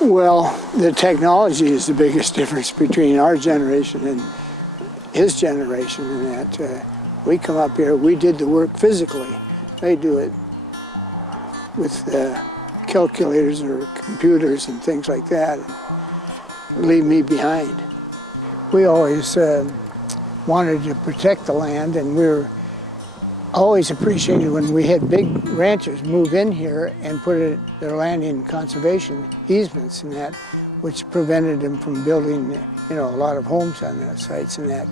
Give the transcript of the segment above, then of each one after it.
Well, the technology is the biggest difference between our generation and his generation in that we come up here, we did the work physically. They do it with calculators or computers and things like that, and leave me behind. We always wanted to protect the land, and we were always appreciated when we had big ranchers move in here and put their land in conservation easements and that, which prevented them from building, a lot of homes on their sites and that.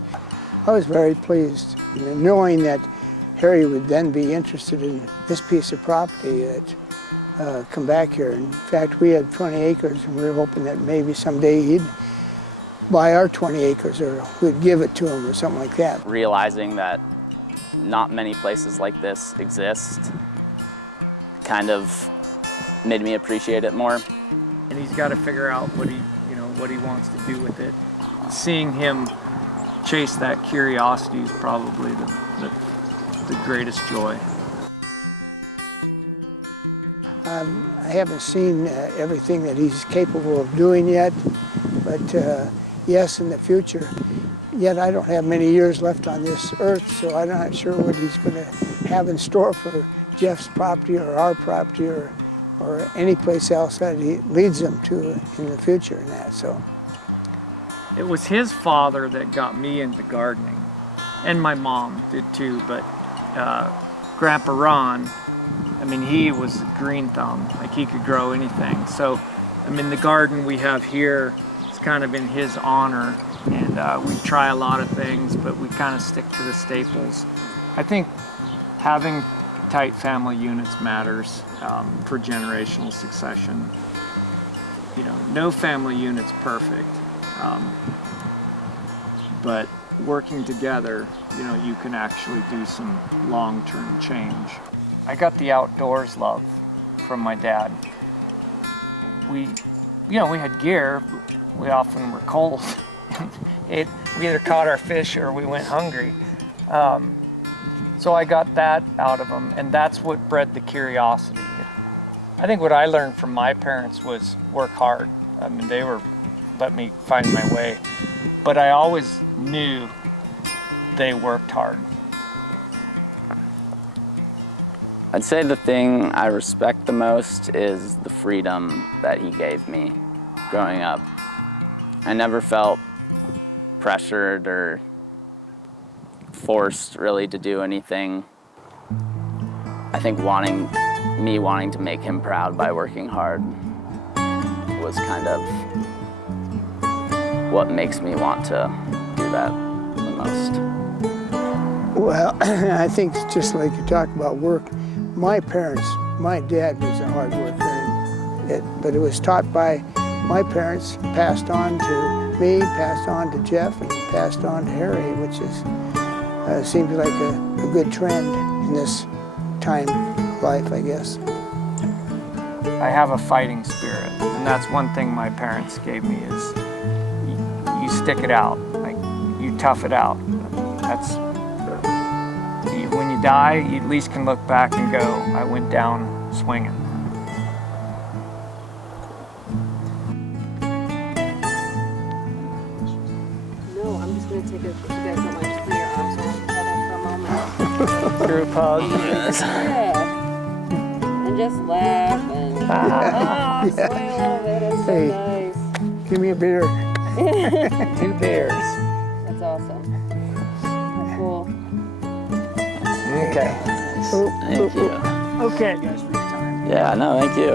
I was very pleased, knowing that Harry would then be interested in this piece of property that come back here. In fact, we had 20 acres, and we were hoping that maybe someday he'd buy our 20 acres, or we'd give it to him or something like that. Realizing that not many places like this exist kind of made me appreciate it more. And he's got to figure out what he wants to do with it. Seeing him chase that curiosity is probably the greatest joy. I haven't seen everything that he's capable of doing yet, but yes, in the future. Yet I don't have many years left on this earth, so I'm not sure what he's going to have in store for Jeff's property or our property or any place else that he leads them to in the future and that. So it was his father that got me into gardening, and my mom did too, but Grandpa Ron, he was a green thumb, like he could grow anything. So, the garden we have here is kind of in his honor, and we try a lot of things, but we kind of stick to the staples. I think having tight family units matters for generational succession. No family unit's perfect, but working together, you can actually do some long-term change. I got the outdoors love from my dad. We had gear, but we often were cold. We either caught our fish or we went hungry. So I got that out of him, and that's what bred the curiosity. I think what I learned from my parents was work hard. They were let me find my way, but I always knew they worked hard. I'd say the thing I respect the most is the freedom that he gave me growing up. I never felt pressured or forced really to do anything. I think wanting to make him proud by working hard was kind of what makes me want to do that the most. Well, I think just like you talk about work, my dad was a hard worker, but it was taught by my parents, passed on to me, passed on to Jeff, and passed on to Harry, which seems like a good trend in this time of life, I guess. I have a fighting spirit, and that's one thing my parents gave me is you stick it out, like you tough it out. When you die, you at least can look back and go, I went down swinging. No, I'm just going to take a, if you guys don't mind, just put your arms around each other for a moment. Group hug. Yes. Yeah. And just laugh and swing a little bit. It's so nice. Give me a beer. 2 beers. That's awesome. Cool. Okay. Thank you. Okay. Yeah, no, thank you.